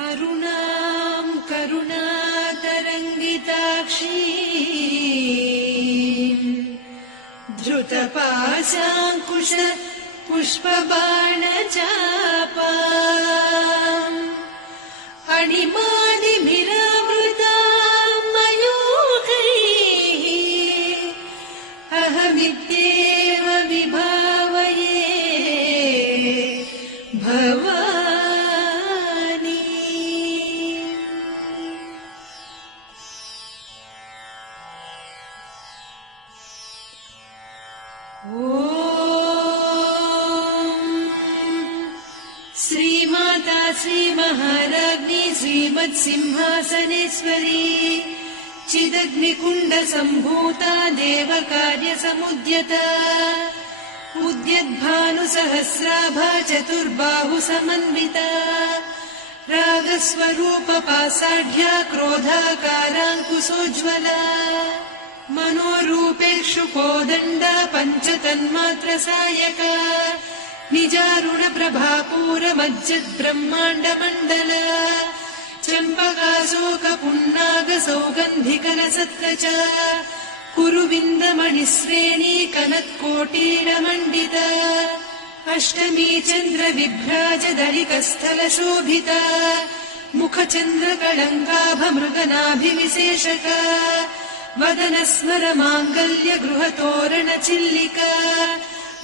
अरुणां करुणातरङ्गिताक्षी धृतपाशाङ्कुश पुष्पबाणचापाम् अणिमादिभिरावृतां मयूखैः अहमित्येव विभावये भवानी। श्रीमाता श्रीमहाराज्ञी श्रीमत्सिंहासनेश्वरी चिदग्निकुण्डसम्भूता देवकार्यसमुद्यता उद्यद्भानुसहस्राभा चतुर्बाहुसमन्विता रागस्वरूपपासाढ्या क्रोधाकाराङ्कुशोज्ज्वला मनोरूपेषु कोदण्डा पञ्चतन्मात्रसायका निजारुणप्रभापूरमज्जद्ब्रह्माण्डमण्डल चम्पकाशोकपुन्नागसौगन्धिकलसत्कच कुरुविन्दमणिश्रेणी कनत्कोटीरमण्डिता अष्टमी चन्द्रविभ्राजदलिकस्थलशोभिता मुखचन्द्रकळङ्काभमृगनाभिविशेषका वदनस्मरमाङ्गल्य गृहतोरणचिल्लिका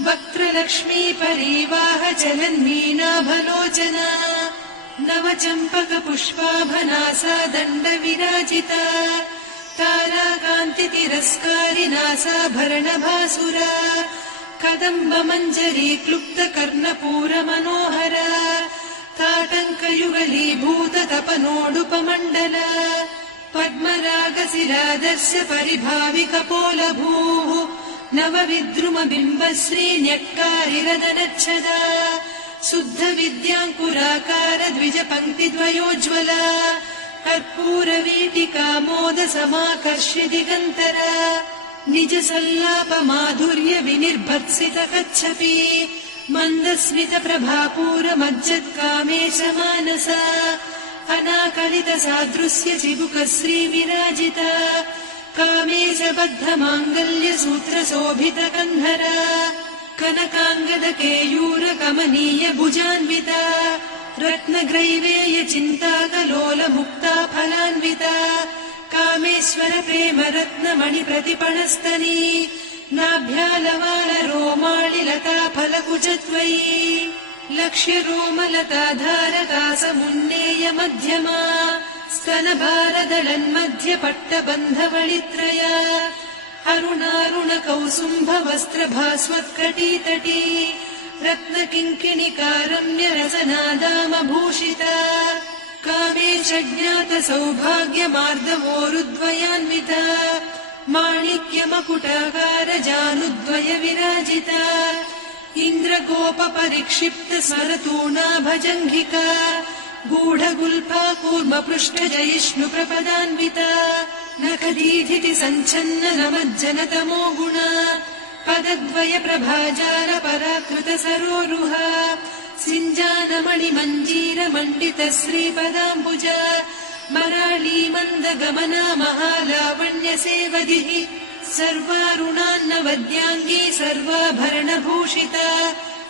वक्त्रलक्ष्मी परीवाह चलन्मीनाभलोचना नवचम्पकपुष्पाभनासा दण्डविराजिता ताराकान्तितिरस्कारिनासाभरणभासुरा कदम्बमञ्जरी क्लुप्तकर्णपूरमनोहरा ताटङ्कयुगलीभूततपनोडुपमण्डला पद्मरागशिरादस्य परिभाविकपोलभूः नवविद्रुमबिम्बश्रीन्यक्कारिरदनच्छदा शुद्धविद्याङ्कुराकार द्विजपङ्क्तिद्वयोज्ज्वला कर्पूरवीटिकामोदसमाकर्ष्य दिगन्तरा निजसल्लापमाधुर्य विनिर्भर्त्सितकच्छपि मन्दस्मितप्रभापूरमज्जत्कामेशमानसा अनाकलितसादृश्य चिबुकश्रीविराजिता कामेशबद्धमाङ्गल्यसूत्रशोभितकन्धरा कनकाङ्गदकेयूरकमनीय भुजान्विता रत्नग्रैवेय चिन्ताकलोलमुक्ता फलान्विता कामेश्वर प्रेम रत्नमणिप्रतिपणस्तनी नाभ्यालवालरोमाणिलता फलकुचत्वयी लक्ष्यरोमलताधारका समुन्नेय मध्यमा स्तनभारदलन्मध्यपट्टबन्धवळित्रया अरुणारुणकौसुम्भवस्त्रभास्वत्कटीतटी रत्नकिङ्किणिकारम्यरसनादामभूषिता कामेशज्ञातसौभाग्यमार्दवोरुद्वयान्विता माणिक्यमकुटाकारजानुद्वय विराजिता इन्द्रगोपपरिक्षिप्तस्वरतूणाभजङ्घिका गूढगुल्फा कूर्मपृष्ठजयिष्णुप्रपदान्विता नखदीधिति सञ्छन्न नमज्जनतमो गुणा पदद्वय प्रभाजाल पराकृत सरोरुहा सिञ्जानमणिमञ्जीरमण्डित श्रीपदाम्बुजा मराळी मन्दगमना महालावण्य सेवधिः सर्वारुणान्नवद्याङ्गी सर्वाभरणभूषिता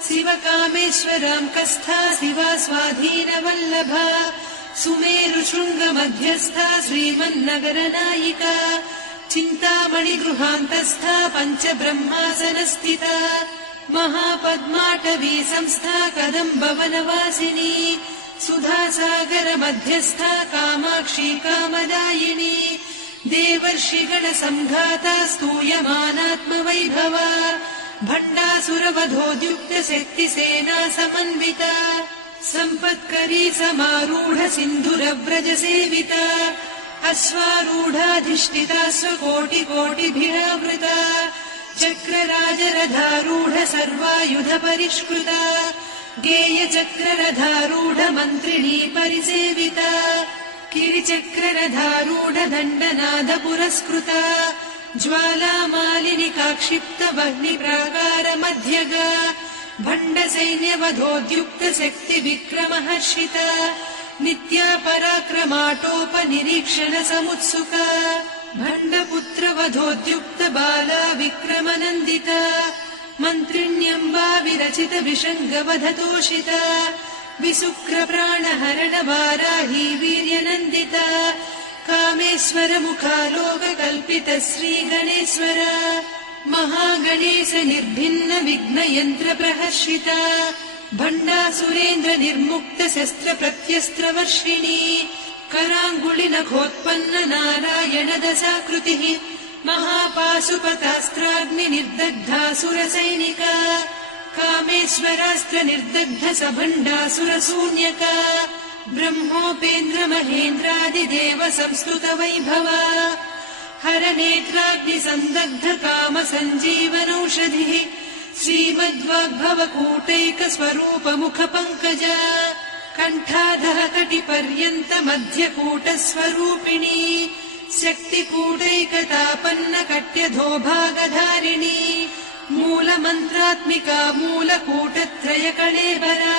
शिवकामेश्वराङ्कस्था शिवा स्वाधीनवल्लभा सुमेरुशृङ्गमध्यस्था श्रीमन्नगरनायिका चिन्तामणिगृहान्तस्था पञ्चब्रह्मासनस्थिता महापद्माटवी संस्था कदम्बवनवासिनी सुधासागरमध्यस्था कामाक्षी कामदायिनी देवर्षिगणसङ्घाता स्तूयमानात्मवैभवा भण्डासुरवधोद्युक्तशक्तिसेना समन्विता सम्पत्करी समारूढ सिन्धुरव्रजसेविता अश्वारूढाधिष्ठिता स्वकोटिकोटिभिरावृता चक्रराजरथारूढ सर्वायुधपरिष्कृता गेयचक्ररथारूढ मन्त्रिणी परिसेविता किरिचक्ररथारूढ दण्डनाद पुरस्कृता ज्वालामालिनिकाक्षिप्तवह्निप्राकारमध्यगा भण्डसैन्यवधोद्युक्तशक्तिविक्रमहर्षिता नित्या पराक्रमाटोपनिरीक्षण समुत्सुका भण्डपुत्रवधोद्युक्त बाला विक्रमनन्दिता मन्त्रिण्यम्बा विरचित विषङ्गवधतोषिता विशुक्रप्राणहरण वाराही वीर्यनन्दिता कामेश्वर मुखालोककल्पित श्रीगणेश्वर महागणेश निर्भिन्न विघ्नयन्त्र प्रहर्षिता भण्डासुरेन्द्र निर्मुक्त शस्त्र प्रत्यस्त्रवर्षिणी कराङ्गुलिनखोत्पन्न नारायण दशाकृतिः महापाशुपतास्त्राग्नि निर्दग्धासुरसैनिका कामेश्वरास्त्र निर्दग्ध सभण्डासुरशून्यका ब्रह्मोपेन्द्र महेन्द्रादिदेव संस्तुत वैभवा हरनेत्राग्नि सन्दग्ध काम सञ्जीवनौषधिः श्रीमद्वाग्भवकूटैक स्वरूप मुख पङ्कजा कण्ठाधः कटिपर्यन्त मध्यकूट स्वरूपिणी शक्तिकूटैकतापन्न कट्यधोभागधारिणी मूलमन्त्रात्मिका मूलकूटत्रय कळेबरा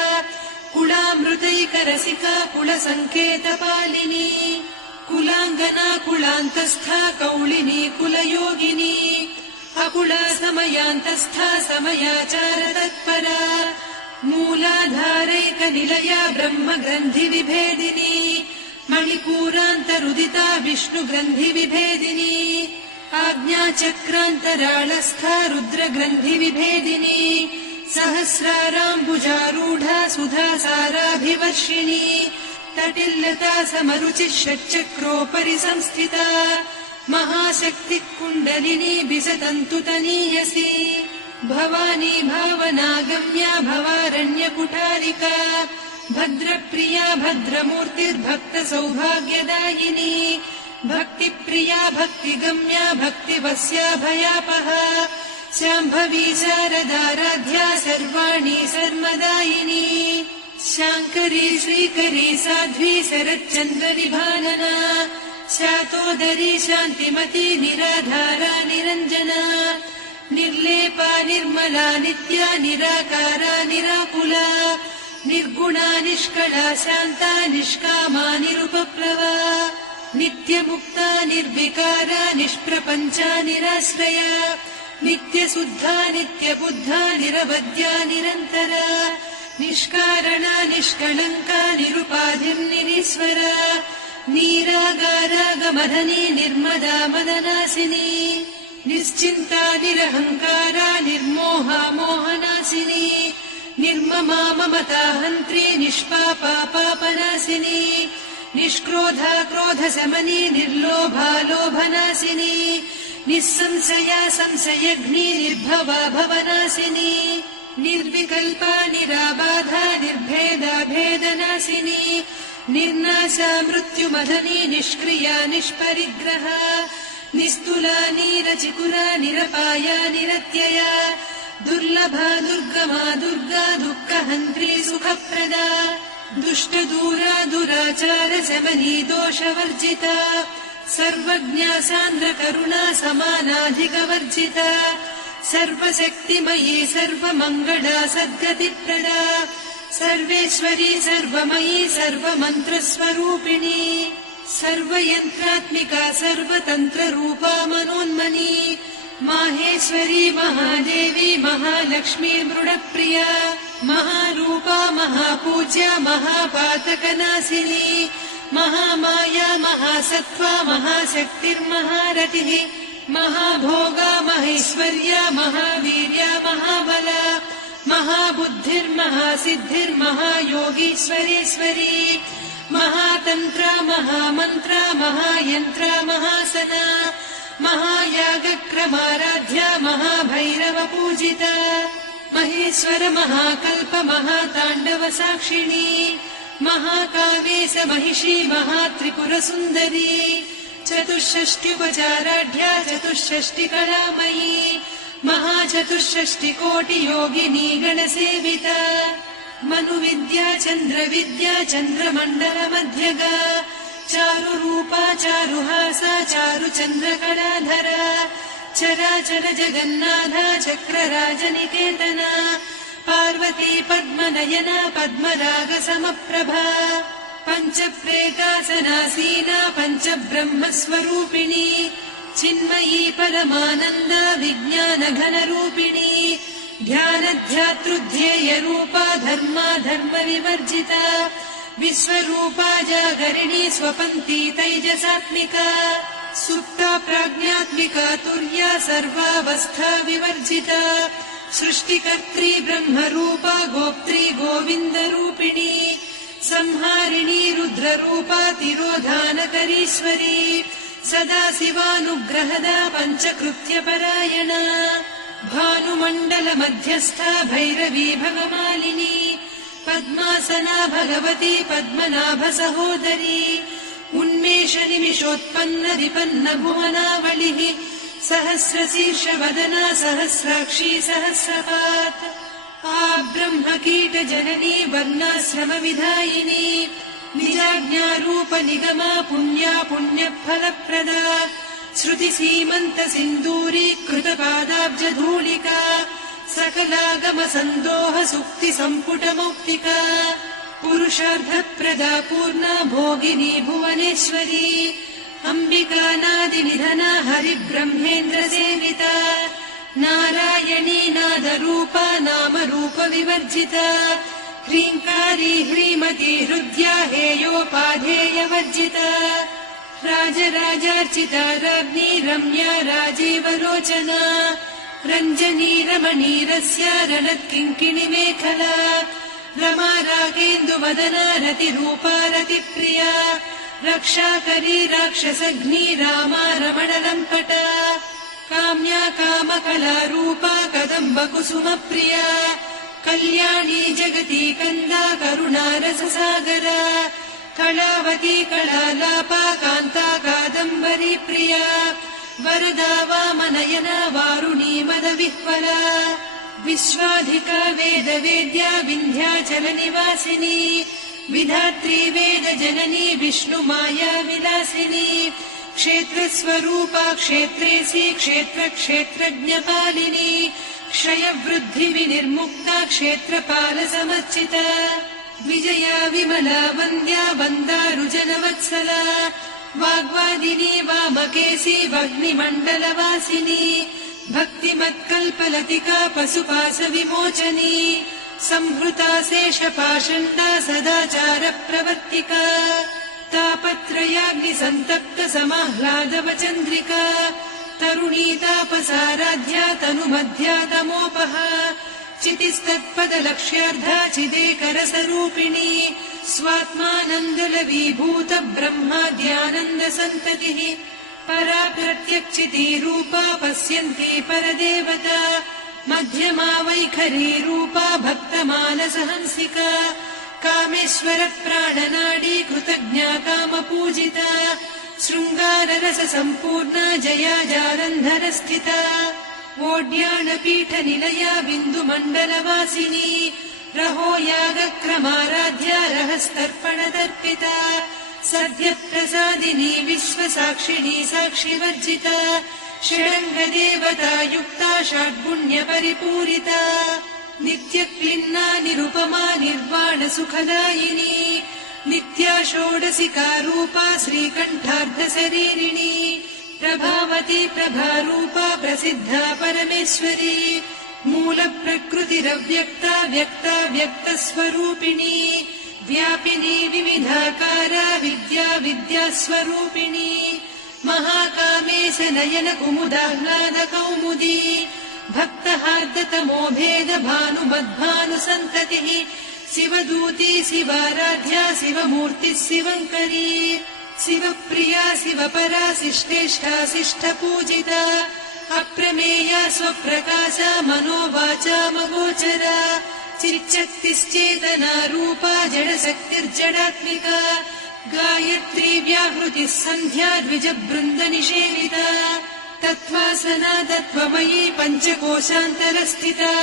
कुलामृतैकरसिका कुलसङ्केतपालिनी कुलाङ्गना कुलान्तस्था कौलिनी कुलयोगिनी अकुला समयान्तस्था समयाचार तत्परा मूलाधारैक निलया ब्रह्म ग्रन्थि विभेदिनी मणिपूरान्तरुदिता विष्णु ग्रन्थि विभेदिनी आज्ञाचक्रान्तराळस्था रुद्र ग्रन्थि विभेदिनी सहस्राराम्बुजारूढा सुधा साराभिवर्षिणी तटिल्लता समरुचिः षट्चक्रोपरि संस्थिता महाशक्तिः कुण्डलिनी बिसतन्तुतनीयसी भवानी भावनागम्या भवारण्यकुठारिका भद्रप्रिया भद्रमूर्तिर्भक्त सौभाग्यदायिनी भक्तिप्रिया भक्तिगम्या भक्तिवस्या भयापहा शाम्भवी शारदाराध्या सर्वाणि सर्वदायिनी शाङ्करी श्रीकरी साध्वी शरच्चन्द्रनिभानना शातोदरी शान्तिमती निराधारा निरञ्जना निर्लेपा निर्मला नित्या निराकारा निराकुला निर्गुणा निष्कला शान्ता निष्कामा निरुपप्लवा नित्यमुक्ता निर्विकारा निष्प्रपञ्चा निराश्रया नित्यशुद्धा नित्यबुद्धा निरवद्या निरन्तरा निष्कारणा निष्कलङ्का निरुपाधिर्निरीश्वरा नीरागारागमधनी निर्मदा मदनासिनी निश्चिन्ता निरहङ्कारा निर्मोहा मोहनासिनी निर्ममा ममता हन्त्री निष्पापा पापनासिनी निष्क्रोधा क्रोधशमनी निर्लोभा लोभनासिनी निःसंशया संशयघ्नी निर्भवा भवनासिनी निर्विकल्पा निराबाधा निर्भेदा भेदनासिनी निर्नाशा मृत्युमधनी निष्क्रिया निष्परिग्रहा निस्तुला नीरचिकुरा निरपाया निरत्यया दुर्लभा दुर्गमा दुर्गा दुःखहन्त्री सुखप्रदा दुष्टदूरा दुराचार शमनी दोषवर्जिता सर्वज्ञा सान्द्रकरुणा समानाधिकवर्जिता सर्वशक्तिमयी सर्वमङ्गला सद्गतिप्रदा सर्वेश्वरी सर्वमयी सर्वमन्त्रस्वरूपिणी सर्वयन्त्रात्मिका सर्वतन्त्ररूपा मनोन्मनी माहेश्वरी महादेवी महालक्ष्मी मृडप्रिया महारूपा महापूज्या महापातकनाशिनी महामाया महासत्त्वा महाशक्तिर्महारतिः महाभोगा महेश्वर्या महावीर्या महाबला महाबुद्धिर्महासिद्धिर्महायोगीश्वरेश्वरी महातन्त्रा महामन्त्रा महायन्त्रा महासना महायागक्रमाराध्या महाभैरवपूजिता महेश्वर महाकल्प महाताण्डव साक्षिणी महाकावेश महिषी महात्रिपुरसुन्दरी चतुष्षष्ट्युपचाराढ्या चतुष्षष्टिकलामयी महाचतुष्षष्टिकोटियोगिनी गणसेविता मनुविद्या चन्द्रविद्या चन्द्रमण्डलमध्यगा चारुरूपा चारुहासा चारुचन्द्रकलाधरा चराचर जगन्नाथा चक्रराजनिकेतना पार्वती पद्मनयना पद्मरागसमप्रभा पञ्चप्रेतासनासीना पञ्चब्रह्मस्वरूपिणी चिन्मयी परमानन्द विज्ञानघनरूपिणी ध्यानध्यातृध्येयरूपा धर्मा धर्मविवर्जिता विश्वरूपा जागरिणी स्वपन्ती तैजसात्मिका सुप्ता प्राज्ञात्मिका तुर्या सर्वावस्था विवर्जिता सृष्टिकर्त्री ब्रह्मरूपा गोप्त्री गोविन्दरूपिणी संहारिणी रुद्ररूपा तिरोधानकरीश्वरी सदा शिवानुग्रहदा पञ्चकृत्यपरायणा भानुमण्डलमध्यस्था भैरवी भवमालिनी पद्मासना भगवती पद्मनाभसहोदरी उन्मेषनिमिषोत्पन्न विपन्न भुवनावलिः सहस्रशीर्षवदना सहस्राक्षी सहस्रपात् ब्रह्मकीटजननी वर्णाश्रमविधायिनी निजाज्ञारूपनिगमा पुण्या पुण्यफलप्रदा श्रुतिसीमन्तसिन्दूरीकृतपादाब्जधूलिका सकलागमसन्दोह सुक्तिसम्पुटमौक्तिका पुरुषार्थप्रदा पूर्णा भोगिनी भुवनेश्वरी अम्बिकानादिनिधना हरिब्रह्मेन्द्रसेविता नारायणी नादरूपा नामरूपविवर्जिता ह्रीङ्कारी ह्रीमती हृद्या हेयोपाधेयवर्जिता राजराजार्चिता राज्ञी रम्या राजीवलोचना रञ्जनी रमणीरस्या रणत्किङ्किणिमेखला रमा रागेन्दुवदना रतिरूपा रतिप्रिया रक्षाकरी राक्षसघ्नी रामा रमणलम्पटा काम्या कामकलारूपा कदम्बकुसुमप्रिया कल्याणी जगती कन्दा करुणारससागरा कलावती कलालापा कान्ता कादम्बरी प्रिया वरदा वामनयना वारुणी मदविह्वला विश्वाधिका वेदवेद्या विन्ध्याचलनिवासिनी विधात्री वेदजननी विष्णुमाया विलासिनी क्षेत्रस्वरूपा क्षेत्रेसी क्षेत्रक्षेत्रज्ञपालिनी क्षयवृद्धिविनिर्मुक्ता क्षेत्रपालसमर्चिता विजया विमला वन्द्या वन्दारुजनवत्सला वाग्वादिनी वामकेशी वह्निमण्डलवासिनी भक्तिमत्कल्पलतिका पशुपाशविमोचनी संहृता शेषपाषण्डा सदाचारप्रवर्तिका तापत्रयाग्निसन्तप्त समाह्लादवचन्द्रिका तरुणी तापसाराध्या तनुमध्या तमोपहा चितिस्तत्पदलक्ष्यार्धा चिदेकरसरूपिणी स्वात्मानन्दलवीभूत ब्रह्माद्यानन्दसन्ततिः परा प्रत्यक्षितीरूपा पश्यन्ती परदेवता मध्यमा वैखरी रूपा भक्तमानसहंसिका कामेश्वर प्राणनाडी कृतज्ञा कामपूजिता शृङ्गाररससम्पूर्णा जया जालन्धरस्थिता ओड्याणपीठनिलया बिन्दुमण्डलवासिनी रहो यागक्रमाराध्या रहस्तर्पणदर्पिता सद्यप्रसादिनी विश्वसाक्षिणी साक्षिवर्जिता षडङ्गदेवता युक्ता षड्गुण्यपरिपूरिता नित्यक्लिन्ना निरुपमा निर्वाणसुखदायिनी नित्या षोडशिका रूपा श्रीकण्ठार्धशरीरिणी प्रभावती प्रभारूपा प्रसिद्धा परमेश्वरी मूलप्रकृतिरव्यक्ता व्यक्ता व्यक्तस्वरूपिणी व्यापिनी विविधाकारा विद्या विद्यास्वरूपिणी महाकामेश नयन कुमुदाह्लादकौमुदी भक्तहार्दतमो भेद भानुमद्भानुसन्ततिः शिवदूती शिवाराध्या शिवमूर्तिः शिवङ्करी शिवप्रिया शिवपरा शिष्टेष्टा शिष्टपूजिता अप्रमेया स्वप्रकाशा मनोवाचामगोचरा चिच्चक्तिश्चेतना रूपा जडशक्तिर्जडात्मिका गायत्री व्याहृतिः सन्ध्या द्विजबृन्दनिषेविता तत्त्वासना तत्त्वमयी पञ्चकोशान्तरस्थिता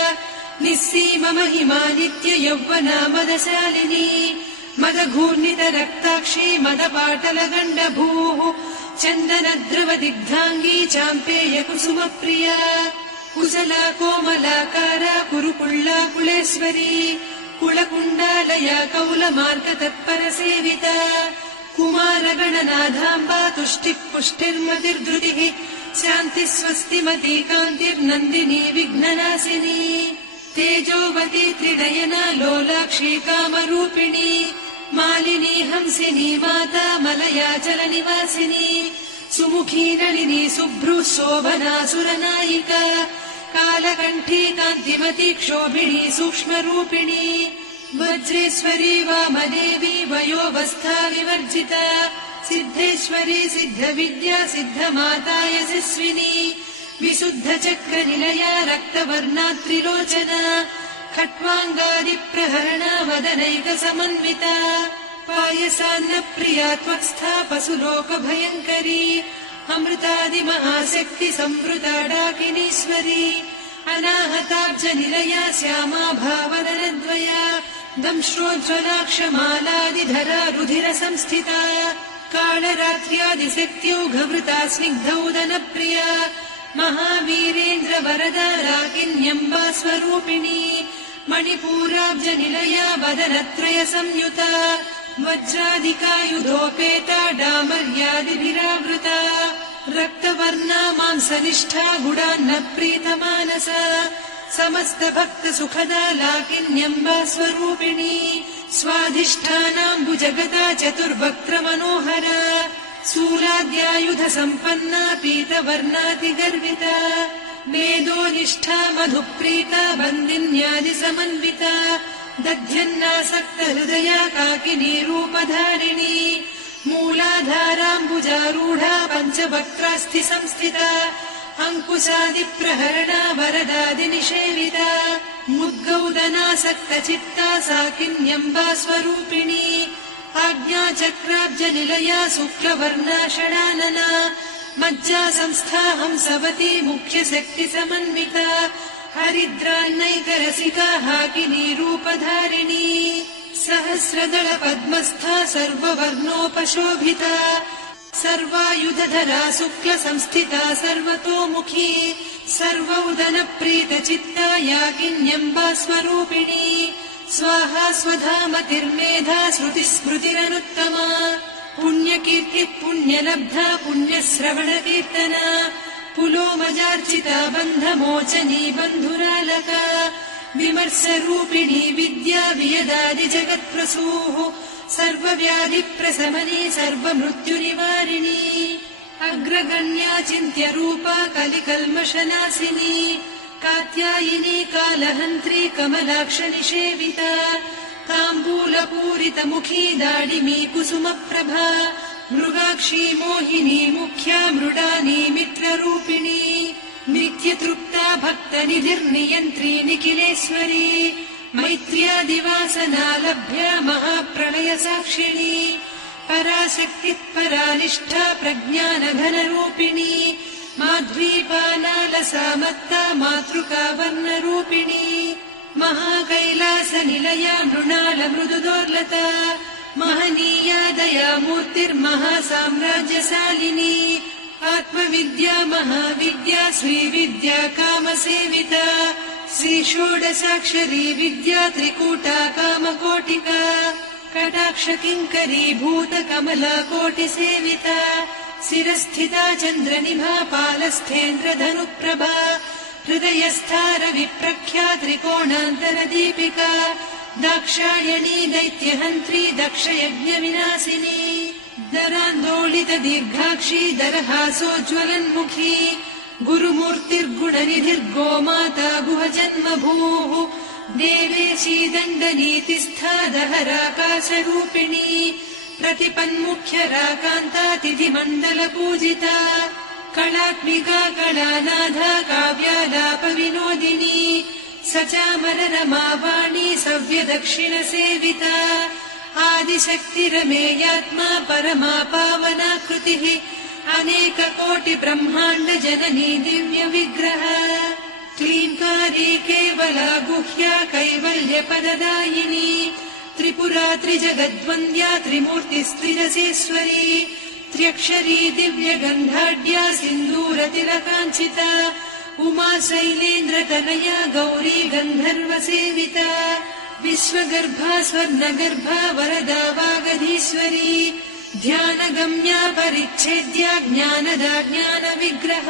निस्सीममहिमा नित्ययौवना मदशालिनी मदघूर्णितरक्ताक्षी मदपाटलगण्डभूः चन्दनद्रवदिग्धाङ्गी चाम्पेयकुसुमप्रिया कुशला कोमलाकारा कुरुकुळ्ळा कुलेश्वरी कुलकुण्डालया कौलमार्गतत्परसेविता कुमारगणनाथाम्बा तुष्टिः पुष्टिर्मतिर्धृतिः शान्तिः स्वस्तिमती कान्तिर्नन्दिनी विघ्ननाशिनी तेजोवती त्रिनयना लोलाक्षी कामरूपिणी मालिनी हंसिनी माता मलयाचलनिवासिनी सुमुखी नलिनी शुभ्रुः शोभना सुरनायिका कालकण्ठी कान्तिमती क्षोभिणी सूक्ष्मरूपिणी वज्रेश्वरी वामदेवी वयोवस्था विवर्जिता सिद्धेश्वरी सिद्धविद्या सिद्धमाता यशस्विनी विशुद्धचक्रनिलया रक्तवर्णा त्रिलोचना खट्वाङ्गादिप्रहरणा वदनैकसमन्विता पायसान्नप्रिया त्वक्स्था पशुलोकभयङ्करी अमृतादिमहाशक्ति संवृता डाकिनीश्वरी अनाहताब्जनिलया श्यामा भावनरद्वया दंश्रोज्ज्वलाक्षमालादिधरा रुधिरसंस्थिता कालरात्र्यादिशक्त्योघवृता स्निग्धौदनप्रिया महावीरेन्द्रवरदा राकिन्यम्बा स्वरूपिणी मणिपूराब्जनिलया वदनत्रय संयुता वज्रादिकायुधोपेता डामर्यादिभिरावृता रक्तवर्णा मांसनिष्ठा गुडान्न प्रीतमानसा समस्तभक्तसुखदा लाकिन्यम्बा स्वरूपिणी स्वाधिष्ठानाम्बुजगता चतुर्वक्त्रमनोहरा शूलाद्यायुधसम्पन्ना पीतवर्णातिगर्विता वेदोनिष्ठा मधुप्रीता बन्दिन्यादिसमन्विता दध्यन्नासक्तहृदया काकिनी रूपधारिणी मूलाधाराम्बुजारूढा पञ्चवक्त्रास्थि संस्थिता अङ्कुशादिप्रहरणा वरदादिनिषेविता मुद्गौदनासक्तचित्ता साकिन्यम्बा स्वरूपिणी आज्ञाचक्राब्जनिलया शुक्लवर्णा षडानना मज्जा संस्था हंसवती मुख्यशक्तिसमन्विता हरिद्रान्नैकरसिका हाकिनी रूपधारिणी सहस्रदल पद्मस्था सर्ववर्णोपशोभिता सर्वायुधधरा शुक्लसंस्थिता सर्वतोमुखी सर्वौदनप्रीतचित्ता याकिन्यम्बा स्वरूपिणी स्वाहा स्वधामतिर्मेधा श्रुतिस्मृतिरनुत्तमा पुण्यकीर्तिः पुण्यलब्धा पुण्यश्रवणकीर्तना पुलोमजार्चिता बन्धमोचनी बन्धुरालका विमर्शरूपिणी विद्या वियदादिजगत्प्रसूः सर्वव्याधिप्रशमनी सर्वमृत्युनिवारिणी अग्रगण्या चिन्त्यरूपा कलिकल्मषनाशिनी कात्यायिनी कालहन्त्री कमलाक्षनिषेविता ताम्बूलपूरितमुखी दाडिमी कुसुमप्रभा मृगाक्षी मोहिनी मुख्या मृडानी मित्ररूपिणी नित्यतृप्ता भक्तनिधिर्नियन्त्री निखिलेश्वरी मैत्र्यादिवासना लभ्या महाप्रलयसाक्षिणी पराशक्तिः परानिष्ठा प्रज्ञानघनरूपिणी माध्वीपालालसामत्ता मातृका वर्णरूपिणी महाकैलासनिलया मृणालमृदुदोर्लता महनीया दया मूर्तिर्महासाम्राज्यशालिनी आत्मविद्या महाविद्या श्रीविद्या कामसेविता श्रीषोडशाक्षरी विद्या त्रिकूटा कामकोटिका कटाक्षकिङ्करी भूतकमला कोटिसेविता शिरस्थिता चन्द्रनिभा पालस्थेन्द्रधनुप्रभा हृदयस्था रविप्रख्या त्रिकोणान्तरदीपिका दाक्षायणी दैत्यहन्त्री दक्षयज्ञविनाशिनी दरान्दोलित दीर्घाक्षी दरहासोज्ज्वलन्मुखी गुरुमूर्तिर्गुणनिधिर्गोमाता गुहजन्मभूः देवेशी दण्डनीतिस्था दहराकाशरूपिणी प्रतिपन्मुख्यराकान्तातिथिमण्डलपूजिता कलात्मिका कलानाधा काव्यालापविनोदिनी सचामररमावाणी सव्यदक्षिणसेविता आदिशक्तिरमेयात्मा परमा पावनाकृतिः अनेककोटिब्रह्माण्डजननी दिव्यविग्रह क्लीङ्कारी केवला गुह्या कैवल्यपददायिनी त्रिपुरा त्रिजगद्वन्द्या त्रिमूर्तिस्त्रिरसेश्वरी त्र्यक्षरी दिव्यगन्धाढ्या सिन्दूरतिलकाञ्चिता उमा शैलेन्द्रतनया गौरी गन्धर्वसेविता विश्वगर्भा स्वर्णगर्भा वरदा वागधीश्वरी ध्यानगम्या परिच्छेद्या ज्ञानदा ज्ञानविग्रह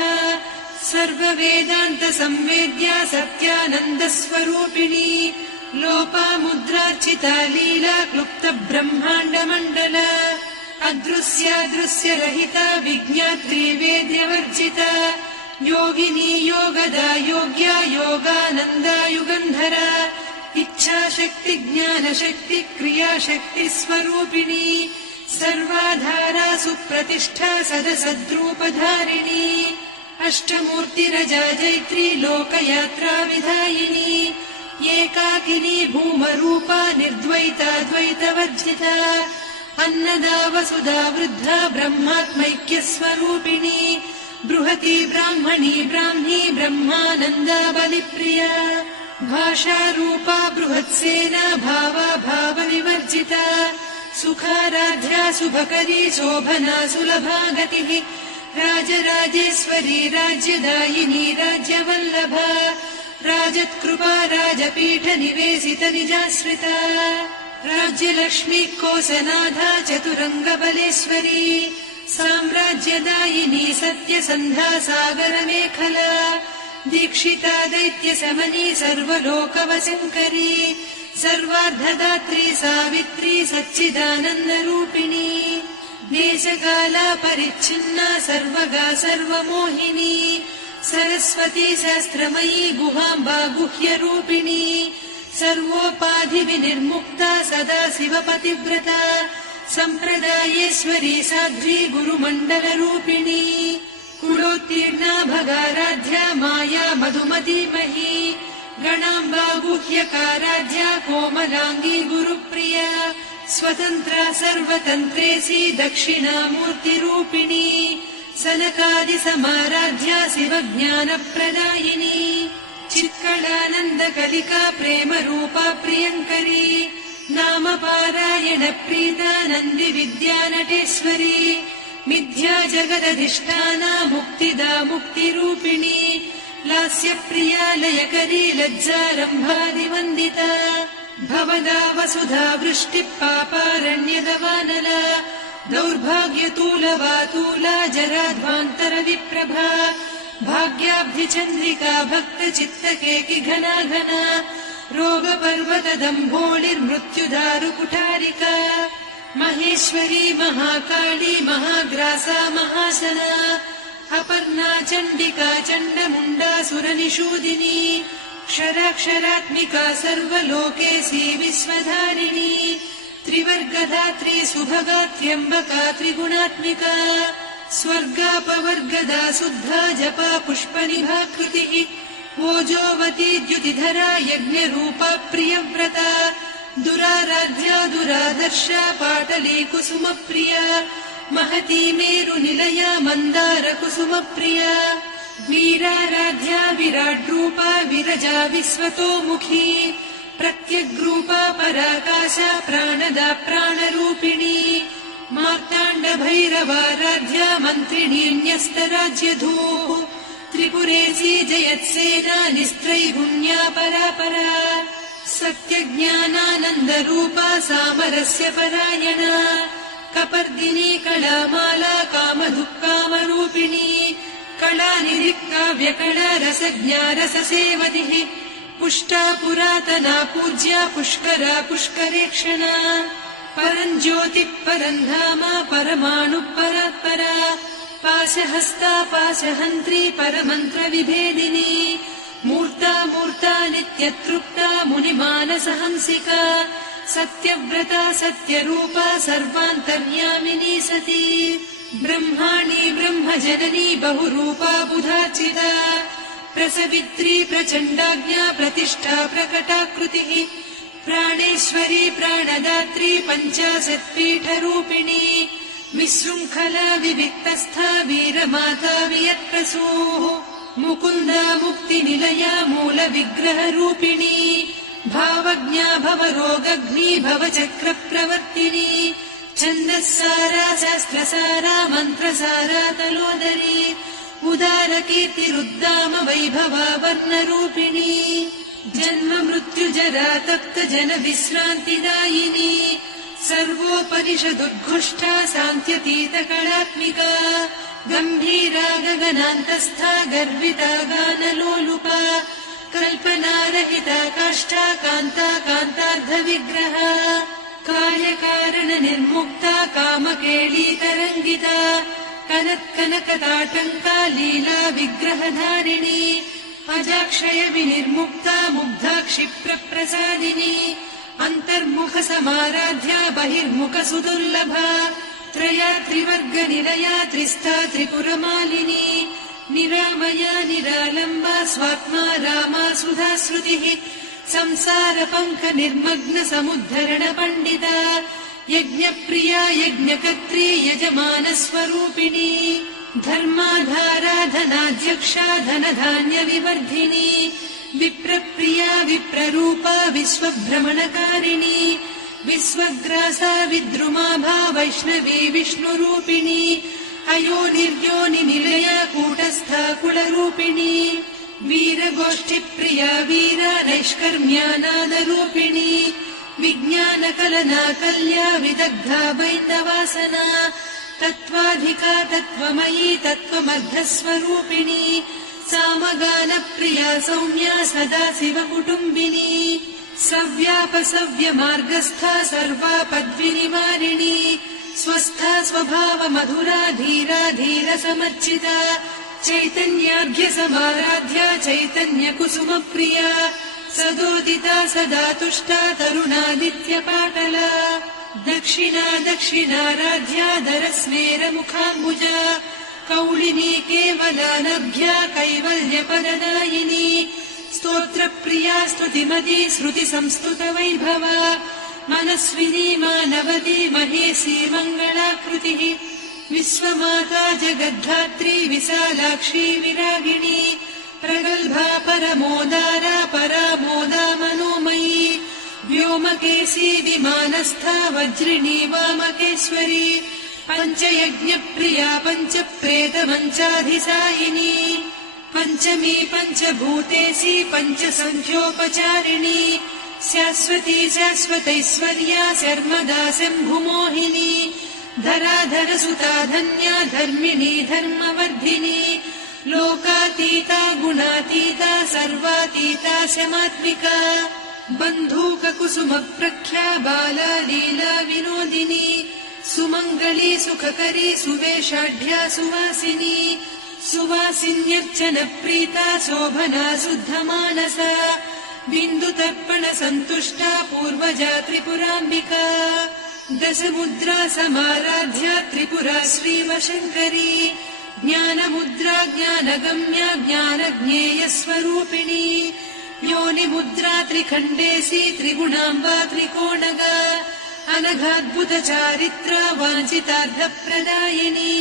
सर्ववेदान्तसंवेद्या सत्यानन्दस्वरूपिणी लोपामुद्रार्चिता लीला क्लुप्तब्रह्माण्डमण्डल अदृश्यादृश्यरहिता विज्ञात्री वेद्यवर्जिता योगिनी योगदा योग्या योगानन्दा युगन्धरा इच्छाशक्ति ज्ञानशक्ति क्रियाशक्ति स्वरूपिणी सर्वाधारा सुप्रतिष्ठा सदसद्रूपधारिणी अष्टमूर्तिरजा जैत्री लोकयात्रा विधायिनी एकाकिनी भूमरूपा निर्द्वैता द्वैतवर्जिता अन्नदा वसुधा वृद्धा ब्रह्मात्मैक्यस्वरूपिणी बृहती ब्राह्मणी ब्राह्मी ब्रह्मानन्दा बलिप्रिया भाषारूपा बृहत्सेना भावा भावविवर्जिता सुखाराध्या शुभकरी शोभना सुलभा गतिः राजराजेश्वरी राज्यदायिनी राज्यवल्लभा राजत्कृपा राजपीठनिवेशित निजाश्रिता राज्यलक्ष्मी कोसनाधा चतुरङ्गबलेश्वरी साम्राज्यदायिनी सत्यसन्धा सागरमेखला दीक्षिता दैत्यशमनी सर्वलोकवशङ्करी सर्वार्धदात्री सावित्री सच्चिदानन्दरूपिणी देशकाला परिच्छिन्ना सर्वगा सर्वमोहिनी सरस्वती शास्त्रमयी गुहाम्बा गुह्यरूपिणी सर्वोपाधिविनिर्मुक्ता सदा शिवपतिव्रता सम्प्रदायेश्वरी साध्वी गुरुमण्डलरूपिणी कुलोत्तीर्णा भगाराध्या माया मधुमतीमही गणाम्बा गुह्यकाराध्या कोमलाङ्गी गुरुप्रिया स्वतन्त्रा सर्वतन्त्रेसी दक्षिणामूर्तिरूपिणी सनकादिसमाराध्या शिवज्ञानप्रदायिनी चित्कलानन्दकलिका प्रेमरूपा प्रियङ्करी नामपारायणप्रीता नन्दिविद्या नटेश्वरी मिथ्या जगदधिष्ठाना मुक्तिदा मुक्तिरूपिणी लास्यप्रिया लयकरी लज्जारम्भादिवन्दिता भवदा वसुधा वृष्टिः पापारण्यदवानला दौर्भाग्यतूलवातूला जराध्वान्तरविप्रभा भाग्याब्धिचन्द्रिका भक्तचित्तकेकि घना घना रोगपर्वतदम्भोळिर्मृत्युदारुकुठारिका महेश्वरी महाकाली महाग्रासा महाशना अपर्णा चण्डिका चण्डमुण्डा सुरनिषूदिनी क्षराक्षरात्मिका सर्वलोकेशी विश्वधारिणी त्रिवर्गधात्री सुभगा त्र्यम्बका त्रिगुणात्मिका स्वर्गापवर्गदा शुद्धा जपा पुष्पनिभाकृतिः ओजोवती द्युतिधरा यज्ञरूपा प्रियव्रता दुराराध्या दुरादर्शा पाटली कुसुमप्रिया महती मेरुनिलया मन्दारकुसुमप्रिया वीराराध्या विराड्रूपा विरजा विश्वतोमुखी प्रत्यग्रूपा पराकाशा प्राणदा प्राणरूपिणी मार्ताण्डभैरवाराध्या मन्त्रिणी न्यस्तराज्यधूः त्रिपुरेशी जयत्सेना निस्त्रैगुण्या परापरा सत्यज्ञानानन्दरूपा सामरस्य परायणा कपर्दिनी कलामाला कामधुक्कामरूपिणी कलानिधिकाव्यकला रसज्ञा रससेवतिः पुष्टा पुरातना पूज्या पुष्करा पुष्करेक्षणा परञ्ज्योतिः परन्धामा परमाणुः परात्परा पाशहस्ता पाशहन्त्री परमन्त्रविभेदिनी मूर्ता मूर्ता नित्यतृप्ता मुनिमानसहंसिका सत्यव्रता सत्यरूपा सर्वान्तर्यामिनी सती ब्रह्माणी ब्रह्मजननी बहुरूपा बुधार्चिता प्रसवित्री प्रचण्डाज्ञा प्रतिष्ठा प्रकटाकृतिः प्राणेश्वरी प्राणदात्री पञ्चाशत्पीठरूपिणी विशृङ्खला विविक्तस्था वीरमाता वियत्प्रसूः मुकुन्दा मुक्तिनिलया मूलविग्रहरूपिणी भावज्ञा भवरोगग्नी भवचक्रप्रवर्तिनी छन्दस्सारा शास्त्रसारा मन्त्रसारा तलोदरी उदारकीर्तिरुद्दाम वैभवा वर्णरूपिणी जन्म मृत्युजरा तप्त जन विश्रान्तिदायिनी सर्वोपनिषदुद्घुष्टा सान्त्यतीत कलात्मिका गम्भीरा गगनान्तस्था गर्विता गानलोलुपा कल्पनारहिता काष्ठा कान्ता कान्तार्धविग्रहा कार्यकारण निर्मुक्ता कामकेळीतरङ्गिता कनत्कनकताटङ्का लीला विग्रहधारिणी अजाक्षय विनिर्मुक्ता मुग्धा क्षिप्रप्रसादिनी अन्तर्मुख समाराध्या बहिर्मुख सुदुर्लभा त्रया त्रिवर्गनिलया त्रिस्था त्रिपुरमालिनी निरामया निरालम्बा स्वात्मा रामा सुधाश्रुतिः संसारपङ्क निर्मग्न समुद्धरण पण्डिता यज्ञप्रिया यज्ञकर्त्री यजमानस्वरूपिणी धर्माधारा धनाध्यक्षा धनधान्यविवर्धिनी विप्रप्रिया विप्ररूपा विश्वभ्रमणकारिणी विश्वग्रासा विद्रुमाभा वैष्णवी विष्णुरूपिणी अयोनिर्योनिनिलया कूटस्था कुलरूपिणी वीरगोष्ठिप्रिया वीरा नैष्कर्म्यानादरूपिणी विज्ञानकलना कल्या विदग्धा बैन्दवासना तत्त्वाधिका तत्त्वमयी तत्त्वमर्धस्वरूपिणी सामगानप्रिया सौम्या सदा शिवकुटुम्बिनी सव्यापसव्यमार्गस्था सर्वापद्विनिवारिणी स्वस्था स्वभावमधुरा धीरा धीरसमर्चिता चैतन्याभ्यसमाराध्या चैतन्यकुसुमप्रिया सदोदिता सदा तुष्टा तरुणादित्यपाटला दक्षिणा दक्षिणाराध्या दरस्मेरमुखाम्बुजा कौलिनी केवलानभ्या कैवल्यपददायिनी स्तोत्रप्रिया स्तुतिमती श्रुतिसंस्तुतवैभवा मनस्विनी मानवती महेशी मङ्गलाकृतिः विश्वमाता जगद्धात्री विशालाक्षी विरागिणी प्रगल्भा परमोदारा परामोदा मनोमयी व्योमकेशी विमानस्था वज्रिणी वामकेश्वरी पञ्चयज्ञप्रिया पञ्चप्रेतमञ्चाधिसायिनी पञ्चमी पञ्चभूतेशी पञ्चसङ्ख्योपचारिणी शाश्वती शाश्वतैश्वर्या शर्मदा शम्भुमोहिनी धराधरसुता धन्या धर्मिणी धर्मवर्धिनी लोकातीता गुणातीता सर्वातीता शमात्मिका बन्धूककुसुमप्रख्या बाला लीला विनोदिनी सुमङ्गली सुखकरी सुवेशाढ्या सुवासिनी सुवासिन्यर्चनप्रीता शोभना शुद्धमानसा बिन्दुतर्पणसन्तुष्टा पूर्वजा त्रिपुराम्बिका दशमुद्रा समाराध्या त्रिपुरा श्रीवशङ्करी ज्ञानमुद्रा ज्ञानगम्या ज्ञानज्ञेयस्वरूपिणी योनिमुद्रा त्रिखण्डेशी त्रिगुणाम्बा त्रिकोणगा अनघाद्भुतचारित्रा वाञ्छितार्थप्रदायिनी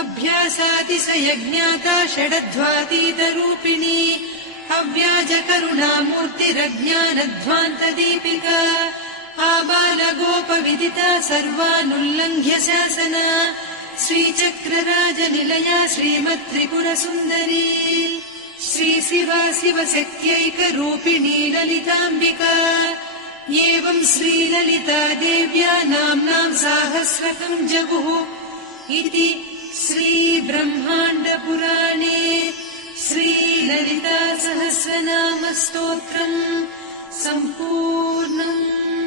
अभ्यासातिशयज्ञाता षडध्वातीतरूपिणी अव्याजकरुणामूर्तिरज्ञानध्वान्तदीपिका आबालगोपविदिता सर्वानुल्लङ्घ्य शासना श्रीचक्रराजनिलया श्रीमत्त्रिपुरसुन्दरी श्रीशिवा शिवशक्त्यैकरूपिणी ललिताम्बिका एवं श्रीललिता देव्या नाम्नां साहस्रकं जगुः इति श्रीब्रह्माण्डपुराणे श्रीललिता सहस्रनामस्तोत्रम् सम्पूर्णम्।